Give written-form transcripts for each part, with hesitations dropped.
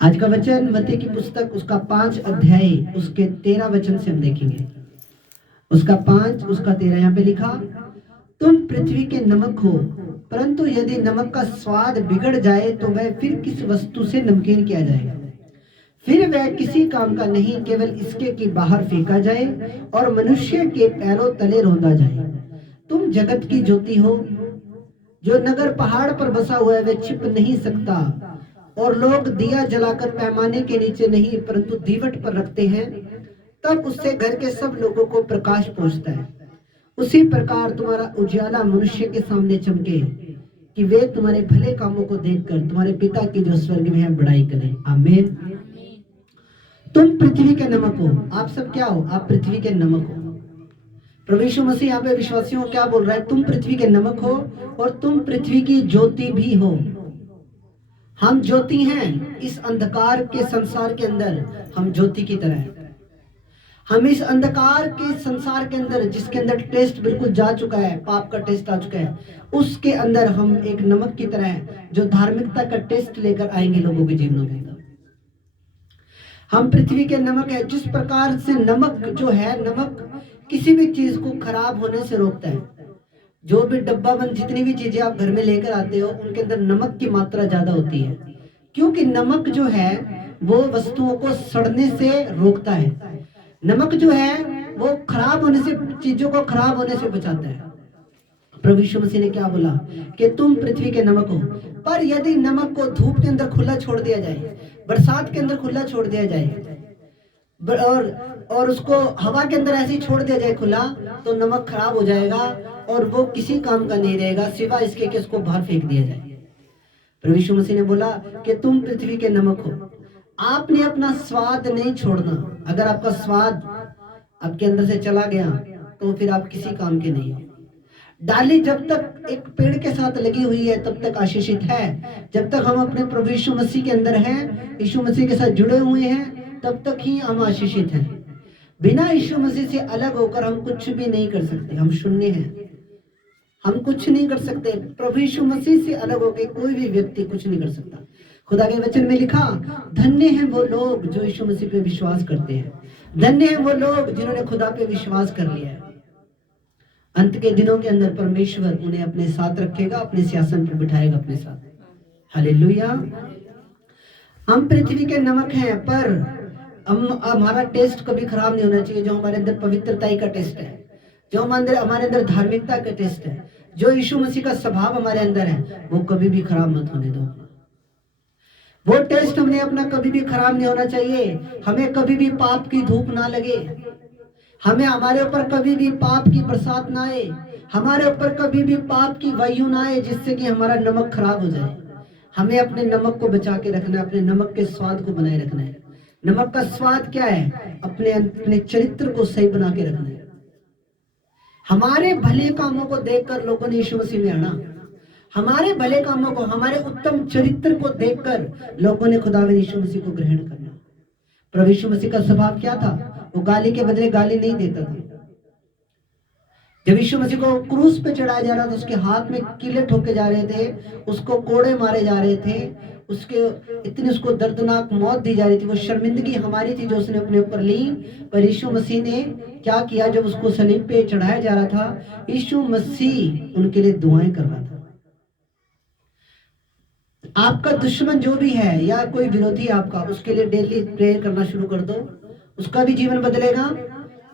आज का वचन मत्ती की पुस्तक उसका 5 अध्याय उसके 13 वचन से हम देखेंगे। उसका 5 उसका 13 यहाँ पे लिखा, तुम पृथ्वी के नमक हो, परंतु यदि नमक का स्वाद बिगड़ जाए तो वह फिर किस वस्तु से नमकीन किया जाएगा? फिर वह किसी काम का नहीं, केवल इसके कि बाहर फेंका जाए और मनुष्य के पैरों तले रौंदा जाए। तुम जगत की ज्योति हो। जो नगर पहाड़ पर बसा हुआ है वह छिप नहीं सकता, और लोग दिया जलाकर पैमाने के नीचे नहीं परंतु दीवट पर रखते हैं, तब उससे घर के सब लोगों को प्रकाश पहुंचता है। उसी प्रकार तुम्हारा उजियाला मनुष्य के सामने चमके, कि वे तुम्हारे भले कामों को देखकर तुम्हारे पिता की जो स्वर्ग में है बड़ाई करें। आमीन। तुम पृथ्वी के नमक हो। आप सब क्या हो? आप पृथ्वी के नमक हो। प्रभु यीशु मसीह यहाँ पे विश्वासियों को क्या बोल रहा है? तुम पृथ्वी के नमक हो और तुम पृथ्वी की ज्योति भी हो। हम ज्योति हैं इस अंधकार के संसार के अंदर। हम ज्योति की तरह हैं। हम इस अंधकार के संसार के अंदर, जिसके अंदर टेस्ट बिल्कुल जा चुका है, पाप का टेस्ट आ चुका है, उसके अंदर हम एक नमक की तरह हैं, जो धार्मिकता का टेस्ट लेकर आएंगे लोगों के जीवनों के अंदर। हम पृथ्वी के नमक है। जिस प्रकार से नमक जो है, नमक किसी भी चीज को खराब होने से रोकता है। जो भी डब्बा बंद जितनी भी चीजें आप घर में लेकर आते हो, उनके अंदर नमक की मात्रा ज्यादा होती है, क्योंकि नमक जो है वो वस्तुओं को सड़ने से रोकता है। नमक जो है वो खराब होने से, चीजों को खराब होने से बचाता है। प्रभु यीशु मसीह ने क्या बोला कि तुम पृथ्वी के नमक हो। पर यदि नमक को धूप के अंदर खुला छोड़ दिया जाए, बरसात के अंदर खुला छोड़ दिया जाए, और उसको हवा के अंदर ऐसे ही छोड़ दिया जाए खुला, तो नमक खराब हो जाएगा और वो किसी काम का नहीं रहेगा, सिवा इसके कि उसको बाहर फेंक दिया जाए। प्रभु यीशु मसीह ने बोला कि तुम पृथ्वी के नमक हो। आपने अपना स्वाद नहीं छोड़ना। अगर आपका स्वाद आपके अंदर से चला गया तो फिर आप किसी काम के नहीं हो। डाली जब तक एक पेड़ के साथ लगी हुई है तब तक आशीषित है। जब तक हम अपने प्रभु यीशु मसीह के अंदर हैं, यीशु मसीह के साथ जुड़े हुए हैं, तब तक ही हम आशीषित हैं। बिना यीशु मसीह से अलग होकर हम कुछ भी नहीं कर सकते। हम शून्य हैं, हम कुछ नहीं कर सकते। प्रभु यीशु मसीह से अलग होकर कोई भी व्यक्ति कुछ नहीं कर सकता। खुदा के वचन में लिखा, धन्य हैं वो लोग जो यीशु मसीह पे विश्वास करते हैं। धन्य हैं वो लोग जिन्होंने खुदा पे विश्वास कर लिया है। अंत के दिनों के अंदर परमेश्वर उन्हें अपने साथ रखेगा, अपने सिंहासन पर बिठाएगा अपने साथ। हालेलुया। हम पृथ्वी के नमक हैं, पर हमारा टेस्ट कभी खराब नहीं होना चाहिए। जो हमारे अंदर पवित्रता का टेस्ट है, जो हमारे अंदर धार्मिकता का टेस्ट है, जो यीशु मसीह का स्वभाव हमारे अंदर है, वो कभी भी खराब मत होने दो। वो टेस्ट हमने अपना कभी भी खराब नहीं होना चाहिए। हमें कभी भी पाप की धूप ना लगे, हमें हमारे ऊपर कभी भी पाप की बरसात ना आए, हमारे ऊपर कभी भी पाप की वायु ना आए जिससे कि हमारा नमक खराब हो जाए। हमें अपने नमक को बचा के रखना है, अपने नमक के स्वाद को बनाए रखना है। नमक का स्वाद क्या है? अपने चरित्र को सही बना के रखना है। हमारे भले कामों को देखकर लोगों ने यीशु मसीह में आना। हमारे भले कामों को, हमारे उत्तम चरित्र को देखकर लोगों ने खुदावंद यीशु मसीह को ग्रहण करना। प्रभु यीशु मसीह का स्वभाव क्या था? वो गाली के बदले गाली नहीं देता था। जब यीशु मसीह को क्रूस पे चढ़ाया जा रहा था, उसके हाथ में कीले ठोके जा रहे थे, उसको कोड़े मारे जा रहे थे, उसको दर्दनाक मौत दी जा रही थी। वो शर्मिंदगी हमारी थी जो उसने अपने ऊपर ली। पर यीशु मसीह ने क्या किया? जब उसको सलीब पे चढ़ाया जा रहा था, यीशु मसीह उनके लिए दुआएं कर रहा था। आपका दुश्मन जो भी है या कोई विरोधी आपका, उसके लिए डेली प्रेयर करना शुरू कर दो। उसका भी जीवन बदलेगा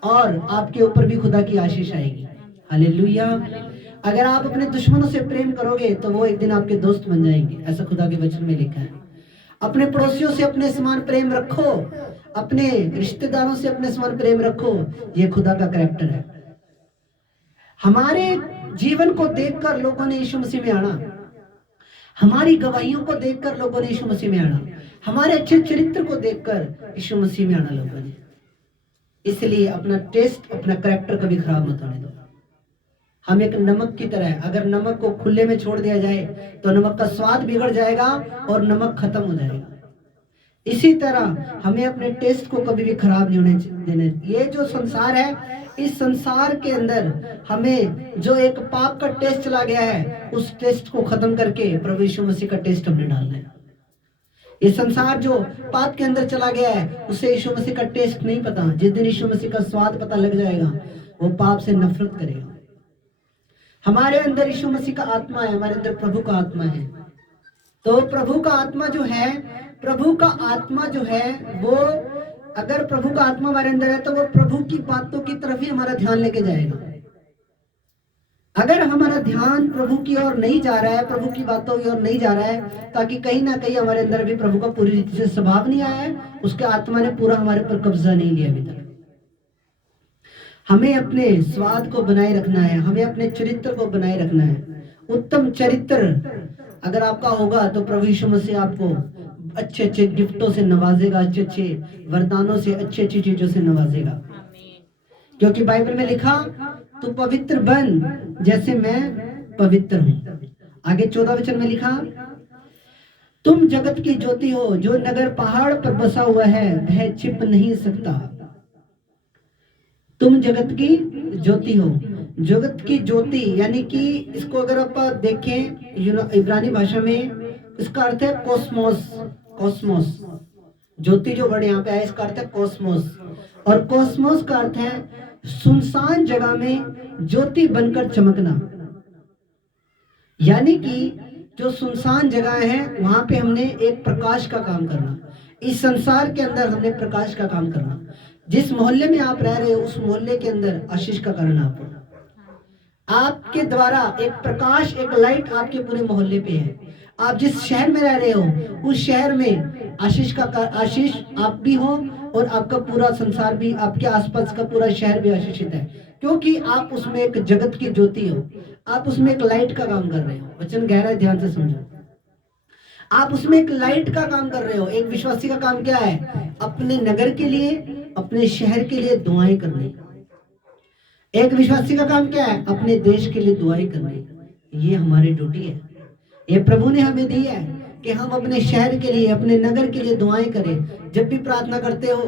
और आपके ऊपर भी खुदा की आशीष आएगी। हालेलुया। अगर आप अपने दुश्मनों से प्रेम करोगे तो वो एक दिन आपके दोस्त बन जाएंगे, ऐसा खुदा के वचन में लिखा है। अपने पड़ोसियों से अपने समान प्रेम रखो, अपने रिश्तेदारों से अपने समान प्रेम रखो। ये खुदा का कैरेक्टर है। हमारे जीवन को देखकर लोगों ने यीशु मसीह में आना। हमारी गवाहियों को देखकर लोगों ने यीशु मसीह में आना। हमारे अच्छे चरित्र को देखकर यीशु मसीह में आना लोगों ने। इसलिए अपना टेस्ट, अपना कैरेक्टर कभी खराब मत होने दो। हम एक नमक की तरह है। अगर नमक को खुले में छोड़ दिया जाए तो नमक का स्वाद बिगड़ जाएगा और नमक खत्म हो जाएगा। इसी तरह हमें अपने टेस्ट को कभी भी खराब नहीं होने देने। ये जो संसार है, इस संसार के अंदर हमें जो एक पाप का टेस्ट चला गया है, उस टेस्ट को खत्म करके प्रभु यीशु मसीह का टेस्ट हमने डालना है। ये संसार जो पाप के अंदर चला गया है उसे यीशु मसीह का टेस्ट नहीं पता। जिस दिन यीशु मसीह का स्वाद पता लग जाएगा वो पाप से नफरत करेगा। हमारे अंदर यीशु मसीह का आत्मा है, हमारे अंदर प्रभु का आत्मा है। तो प्रभु का आत्मा जो है, प्रभु का आत्मा जो है वो, अगर प्रभु का आत्मा हमारे अंदर है तो वो प्रभु की बातों की तरफ ही हमारा ध्यान लेके जाएगा। अगर हमारा ध्यान प्रभु की ओर नहीं जा रहा है, प्रभु की बातों की ओर नहीं जा रहा है, ताकि कहीं ना कहीं हमारे अंदर भी प्रभु का पूरी रीति से स्वभाव नहीं आया है, उसके आत्मा ने पूरा हमारे ऊपर कब्जा नहीं लिया अभी तक। हमें अपने स्वाद को बनाए रखना है, हमें अपने चरित्र को बनाए रखना है। उत्तम चरित्र अगर आपका होगा तो प्रभु यीशु मसीह आपको अच्छे अच्छे गिफ्टों से नवाजेगा, अच्छे अच्छे वरदानों से, अच्छी अच्छी चीजों से नवाजेगा। क्योंकि बाइबल में लिखा, तू पवित्र बन जैसे मैं पवित्र हूं। आगे 14 वचन में लिखा, तुम जगत की ज्योति हो, जो नगर पहाड़ पर बसा हुआ है वह छिप नहीं सकता। तुम जगत की ज्योति हो। जगत की ज्योति यानी कि इसको अगर आप देखें इब्रानी भाषा में, इसका अर्थ है कॉस्मोस। कॉस्मोस, ज्योति जो वर्ड यहाँ पे आया इसका अर्थ है कॉस्मोस, और कॉस्मोस का अर्थ है सुनसान जगह में ज्योति बनकर चमकना। यानी कि जो सुनसान जगह है वहां पे हमने एक प्रकाश का काम करना। इस संसार के अंदर हमने प्रकाश का काम करना। जिस मोहल्ले में आप रह रहे हो उस मोहल्ले के अंदर आशीष का कारण आपके द्वारा एक प्रकाश, एक लाइट आपके पूरे मोहल्ले पे है। आप जिस शहर में रह रहे हो उस शहर में आशीष आप भी हो, और आपका पूरा संसार भी, आपके आसपास का पूरा शहर भी आशीषित है, क्योंकि आप उसमें एक जगत की ज्योति हो। आप उसमें एक लाइट का काम कर रहे हो। वचन गहरा ध्यान से समझो। आप उसमें एक लाइट का काम कर रहे हो। एक विश्वासी का काम क्या है? अपने नगर के लिए, अपने शहर के लिए दुआएं करनी। एक विश्वासी का काम क्या है? अपने देश के लिए दुआएं करनी। ये हमारी ड्यूटी है, ये प्रभु ने हमें दी है कि हम अपने शहर के लिए, अपने नगर के लिए दुआएं करें। जब भी प्रार्थना करते हो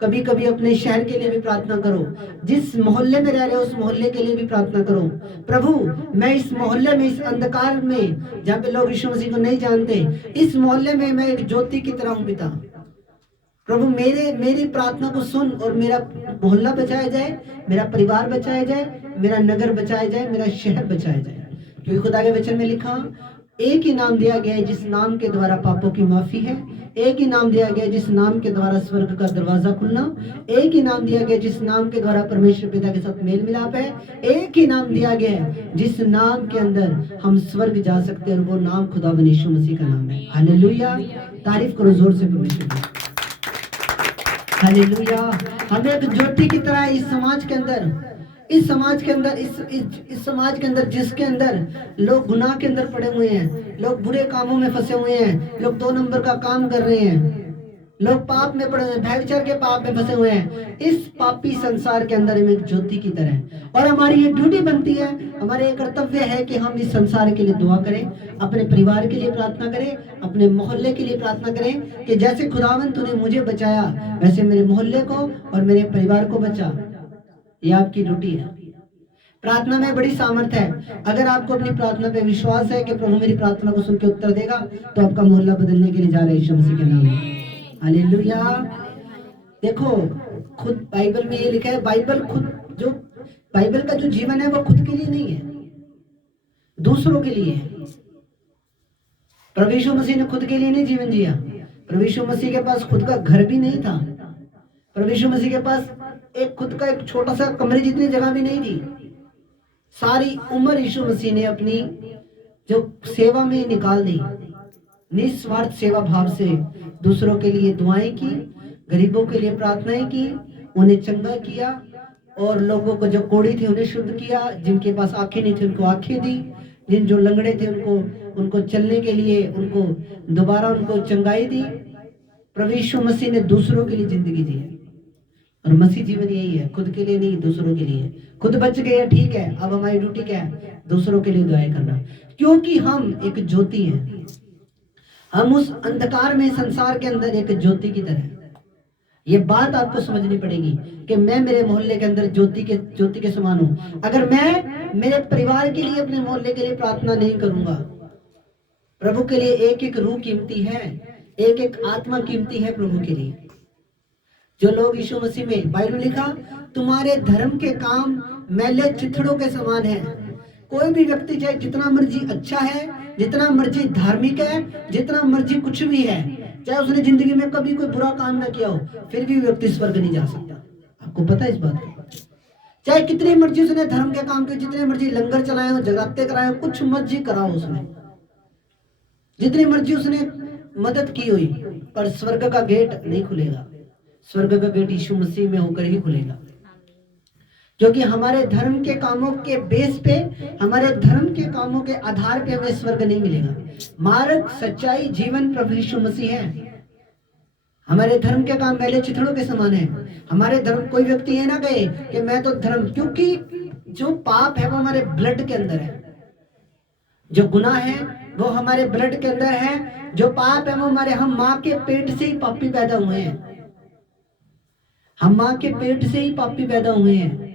कभी कभी अपने शहर के लिए भी प्रार्थना करो। जिस मोहल्ले में रह रहे हो उस मोहल्ले के लिए भी प्रार्थना करो। प्रभु, मैं इस मोहल्ले में, इस अंधकार में जहाँ पे लोग यीशु मसीह को नहीं जानते, इस मोहल्ले में मैं एक ज्योति की तरह हूँ पिता। प्रभु मेरी प्रार्थना को सुन और मेरा मोहल्ला बचाया जाए, मेरा परिवार बचाया जाए, मेरा नगर बचाया जाए, मेरा शहर बचाया जाए। क्योंकि खुदा के वचन में लिखा, एक ही नाम दिया गया है जिस नाम के द्वारा पापों की माफी है। एक ही नाम दिया गया जिस नाम के द्वारा स्वर्ग का दरवाजा खुलना। एक ही नाम दिया गया जिस नाम के द्वारा परमेश्वर पिता के साथ मेल मिलाप है। एक ही नाम दिया गया है जिस नाम के अंदर हम स्वर्ग जा सकते हैं, और वो नाम खुदावन यीशु मसीह का नाम है। हालेलुया, तारीफ करो जोर से परमेश्वर की। हालेलुया। हम एक ज्योति की तरह इस समाज के अंदर, इस समाज के अंदर जिसके अंदर लोग गुनाह के अंदर पड़े हुए हैं, लोग बुरे कामों में फंसे हुए हैं, लोग 2 नंबर का काम कर रहे हैं, लोग पाप में पड़े हुए हैं, व्यभिचार के पाप में फंसे हुए हैं। इस पापी संसार के अंदर हम एक ज्योति की तरह हैं, और हमारी ये ड्यूटी बनती है, हमारे ये कर्तव्य है कि हम इस संसार के लिए दुआ करें, अपने परिवार के लिए प्रार्थना करें, अपने मोहल्ले के लिए प्रार्थना करें कि जैसे खुदावन तूने मुझे बचाया वैसे मेरे मोहल्ले को और मेरे परिवार को बचा। ये आपकी ड्यूटी है। प्रार्थना में बड़ी सामर्थ्य है। अगर आपको अपनी प्रार्थना पे विश्वास है कि प्रभु मेरी प्रार्थना को सुन के उत्तर देगा, तो आपका मोहल्ला बदलने के लिए जा रहा है यीशु मसीह के नाम में। हालेलुया। देखो, खुद बाइबल में ये लिखा है, बाइबल का जो जीवन है वो खुद के लिए नहीं है, दूसरों के लिए है। प्रभु यीशु मसीह ने खुद के लिए नहीं जीवन जिया। प्रभु यीशु मसीह के पास खुद का घर भी नहीं था। प्रभु यीशु मसीह के पास खुद का एक छोटा सा कमरे जितनी जगह भी नहीं थी। सारी उम्र यीशु मसीह ने अपनी जो सेवा में निकाल दी। निस्वार्थ सेवा भाव से दूसरों के लिए दुआएं की, गरीबों के लिए प्रार्थनाएं की, उन्हें चंगा किया, और लोगों को जो कोढ़ी थे उन्हें शुद्ध किया, जिनके पास आंखें नहीं थी उनको आंखें दी, जिन जो लंगड़े थे उनको चलने के लिए उनको दोबारा उनको चंगाई दी। प्रभु यीशु मसीह ने दूसरों के लिए जिंदगी दी, और मसीह जीवन यही है, खुद के लिए नहीं, दूसरों के लिए। खुद बच गए ठीक है, अब हमारी ड्यूटी क्या है? दूसरों के लिए दुआएं करना, क्योंकि हम एक ज्योति हैं। हम उस अंधकार में, संसार के अंदर एक ज्योति की तरह। ये बात आपको समझनी पड़ेगी कि मैं मेरे मोहल्ले के अंदर ज्योति के समान हूं। अगर मैं मेरे परिवार के लिए, अपने मोहल्ले के लिए प्रार्थना नहीं करूंगा, प्रभु के लिए एक एक रूह कीमती है, एक एक आत्मा कीमती है प्रभु के लिए। जो लोग यीशु मसीह में, बाइबल में लिखा, तुम्हारे धर्म के काम मैले चिथड़ों के समान है। कोई भी व्यक्ति चाहे जितना मर्जी अच्छा है, जितना मर्जी धार्मिक है, जितना मर्जी कुछ भी है, चाहे उसने जिंदगी में कभी कोई बुरा काम ना किया हो, फिर भी व्यक्ति स्वर्ग नहीं जा सकता। आपको पता है इस बात का? चाहे कितनी मर्जी उसने धर्म के काम किए, जितने मर्जी लंगर चलाए हो, जगराते कराए हो, कुछ मर्जी कराओ उसने, जितनी मर्जी उसने मदद की हुई, पर स्वर्ग का गेट नहीं खुलेगा। स्वर्ग का गेट यीशु मसीह में होकर ही खुलेगा, क्योंकि हमारे धर्म के कामों के बेस पे, हमारे धर्म के कामों के आधार पे हमें स्वर्ग नहीं मिलेगा। मार्ग, सच्चाई, जीवन प्रभु यीशु मसीह है। हमारे धर्म के काम मैले चिथड़ों के समान है। हमारे धर्म, कोई व्यक्ति ये ना कहे कि मैं तो धर्म, क्योंकि जो पाप है वो हमारे ब्लड के अंदर है, जो गुनाह है वो हमारे ब्लड के अंदर है, जो पाप है वो हमारे, हम माँ के पेट से ही पापी पैदा हुए हैं, हम माँ के पेट से ही पापी पैदा हुए हैं।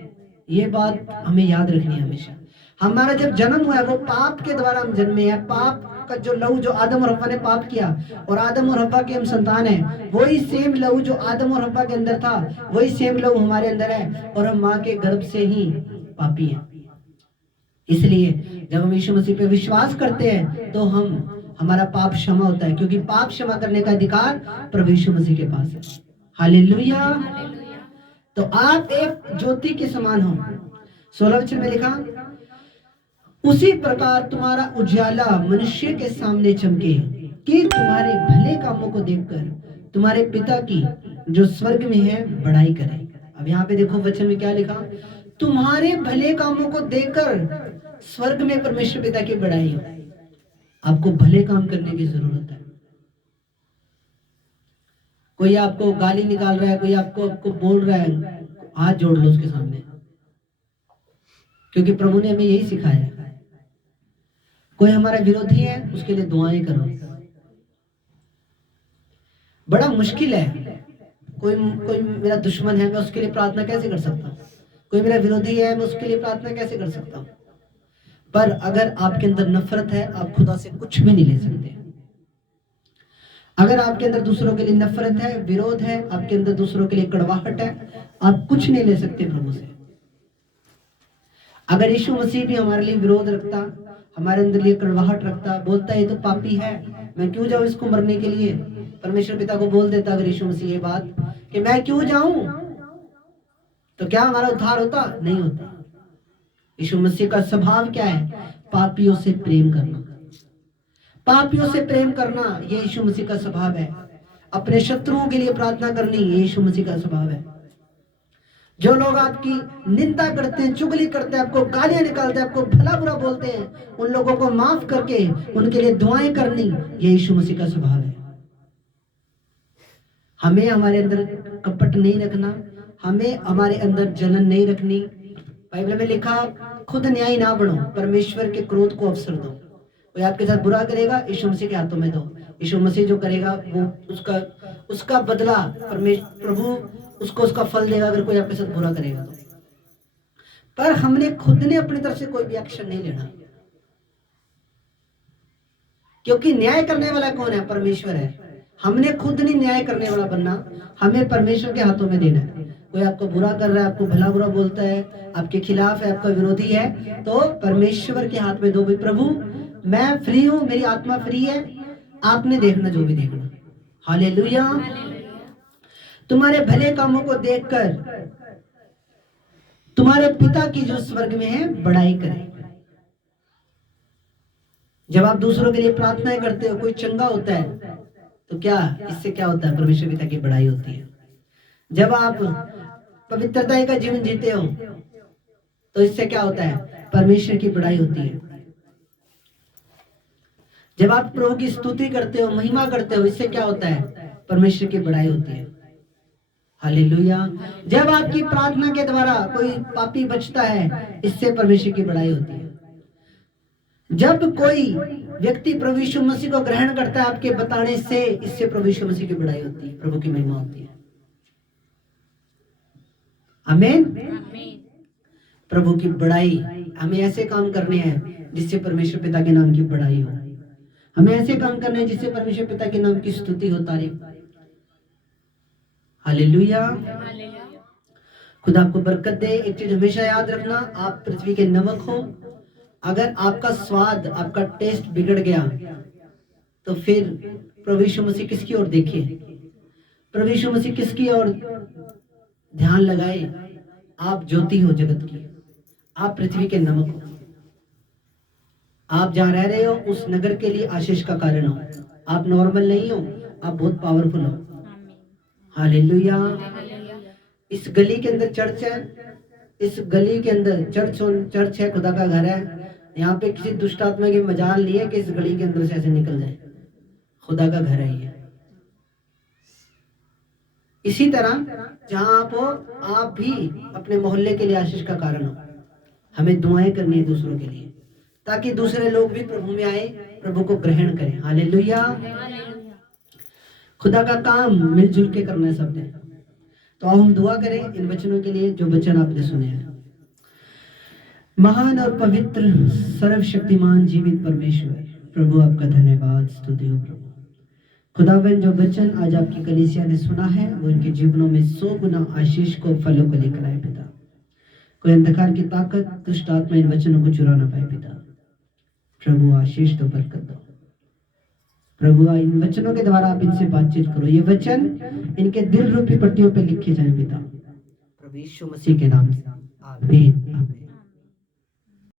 ये बात हमें याद रखनी है हमेशा। हमारा जब जन्म हुआ है वो पाप के द्वारा हम जन्मे हैं। पाप का जो लहू, जो आदम और हव्वा ने पाप किया और आदम और हव्वा के हम संतान हैं, वही सेम लहू जो आदम और हव्वा के अंदर था, वही सेम लहू हमारे अंदर है, और हम माँ के गर्भ से ही पापी हैं। इसलिए जब हम यीशु मसीह पे विश्वास करते हैं तो हमारा पाप क्षमा होता है, क्योंकि पाप क्षमा करने का अधिकार प्रभु यीशु मसीह के पास है। हालेलुया। तो आप एक ज्योति के समान हो। 16 वचन में लिखा, उसी प्रकार तुम्हारा उजाला मनुष्य के सामने चमके, कि तुम्हारे भले कामों को देखकर तुम्हारे पिता की जो स्वर्ग में है बड़ाई करे। अब यहाँ पे देखो वचन में क्या लिखा, तुम्हारे भले कामों को देखकर स्वर्ग में परमेश्वर पिता की बड़ाई हो। आपको भले काम करने की जरूरत है। कोई आपको गाली निकाल रहा है, कोई आपको बोल रहा है, हाथ जोड़ लो उसके सामने, क्योंकि प्रभु ने हमें यही सिखाया है। कोई हमारा विरोधी है, उसके लिए दुआएं करो। बड़ा मुश्किल है, कोई मेरा दुश्मन है, मैं उसके लिए प्रार्थना कैसे कर सकता हूँ? कोई मेरा विरोधी है, मैं उसके लिए प्रार्थना कैसे कर सकता हूँ? पर अगर आपके अंदर नफरत है, आप खुदा से कुछ भी नहीं ले सकते। अगर आपके अंदर दूसरों के लिए नफरत है, विरोध है, आपके अंदर दूसरों के लिए कड़वाहट है, आप कुछ नहीं ले सकते प्रभु से। अगर यीशु मसीह भी हमारे लिए विरोध रखता, हमारे अंदर लिए कड़वाहट रखता, बोलता ये तो पापी है, मैं क्यों जाऊं इसको मरने के लिए, परमेश्वर पिता को बोल देता अगर यीशु मसीह ये बात कि मैं क्यों जाऊं, तो क्या हमारा उद्धार होता? नहीं होता। यीशु मसीह का स्वभाव क्या है? पापियों से प्रेम करना। पापियों से प्रेम करना ये यीशु मसीह का स्वभाव है। अपने शत्रुओं के लिए प्रार्थना करनी ये यीशु मसीह का स्वभाव है। जो लोग आपकी निंदा करते हैं, चुगली करते हैं, आपको गालियां निकालते हैं, आपको भला बुरा बोलते हैं, उन लोगों को माफ करके उनके लिए दुआएं करनी ये यीशु मसीह का स्वभाव है। हमें हमारे अंदर कपट नहीं रखना, हमें हमारे अंदर जलन नहीं रखनी। बाइबल में लिखा, खुद न्याय ना बनो, परमेश्वर के क्रोध को अवसर दो। कोई आपके साथ बुरा करेगा, यीशु मसीह के हाथों में दो। यीशु मसीह जो करेगा वो उसका बदला प्रभु उसको उसका फल देगा, अगर कोई आपके साथ बुरा करेगा तो। पर हमने खुद ने अपनी तरफ से कोई भी एक्शन नहीं लेना, क्योंकि न्याय करने वाला कौन है? परमेश्वर है। हमने खुद नहीं न्याय करने वाला बनना, हमें परमेश्वर के हाथों में देना है। कोई आपको बुरा कर रहा है, आपको भला बुरा बोलता है, आपके खिलाफ है, आपका विरोधी है, तो परमेश्वर के हाथ में दो। भाई प्रभु मैं फ्री हूं, मेरी आत्मा फ्री है, आपने देखना जो भी देखना। हालेलुया। तुम्हारे भले कामों को देखकर तुम्हारे पिता की जो स्वर्ग में है बड़ाई करे। जब आप दूसरों के लिए प्रार्थनाएं करते हो, कोई चंगा होता है तो क्या इससे क्या होता है? परमेश्वर पिता की बड़ाई होती है। जब आप पवित्रता का जीवन जीते हो तो इससे क्या होता है? परमेश्वर की बड़ाई होती है। जब आप प्रभु की स्तुति करते हो, महिमा करते हो, इससे क्या होता है? परमेश्वर की बड़ाई होती है। हालेलुया। जब आपकी प्रार्थना के द्वारा कोई पापी बचता है, इससे परमेश्वर की बड़ाई होती है। जब कोई व्यक्ति प्रभु यीशु मसीह को ग्रहण करता है आपके बताने से, इससे प्रभु यीशु मसीह की बड़ाई होती है, प्रभु की महिमा होती है। आमीन। प्रभु की बड़ाई, हमें ऐसे काम करने हैं जिससे परमेश्वर पिता के नाम की बड़ाई हो। हमें ऐसे काम करना है जिससे परमेश्वर पिता के नाम की स्तुति हो, तारीफ। हालेलुया। खुदा आपको बरकत दे। एक चीज हमेशा याद रखना, आप पृथ्वी के नमक हो। अगर आपका स्वाद, आपका टेस्ट बिगड़ गया तो फिर प्रभु यीशु मसीह किसकी ओर देखे? प्रभु यीशु मसीह किसकी ओर ध्यान लगाए? आप ज्योति हो जगत की, आप पृथ्वी के नमक हो। आप जहां रह रहे हो उस नगर के लिए आशीष का कारण हो। आप नॉर्मल नहीं हो, आप बहुत पावरफुल हो। हालेलुया। इस गली के अंदर चर्च है, इस गली के अंदर चर्च है, खुदा का घर है। यहाँ पे किसी दुष्ट आत्मा की मजाल नहीं है कि इस गली के अंदर से ऐसे निकल जाए। खुदा का घर है ये। इसी तरह जहां आप हो, आप भी अपने मोहल्ले के लिए आशीष का कारण हो। हमें दुआएं करनी है दूसरों के लिए, ताकि दूसरे लोग भी प्रभु में आए, प्रभु को ग्रहण करें। हालेलुया। खुदा का काम मिलजुल के करना है सबने। तो आओ हम दुआ करें इन वचनों के लिए जो वचन आपने सुने हैं। महान और पवित्र सर्वशक्तिमान जीवित परमेश्वर, प्रभु आपका धन्यवाद, स्तुति हो प्रभु। खुदावन, जो वचन आज आपकी कलीसिया ने सुना है वो इनके जीवनों में 100 गुना आशीष को, फलों को लेकर आए पिता। कोई अंधकार की ताकत, दुष्ट आत्मा इन वचनों को चुरा ना पाए पिता। प्रभु आशीष तो बरकत दो प्रभु। इन वचनों के द्वारा आप इनसे बातचीत करो। ये वचन इनके दिल रूपी पट्टियों पे लिखे जाए पिता, प्रभु यीशु मसीह के नाम से। आमीन।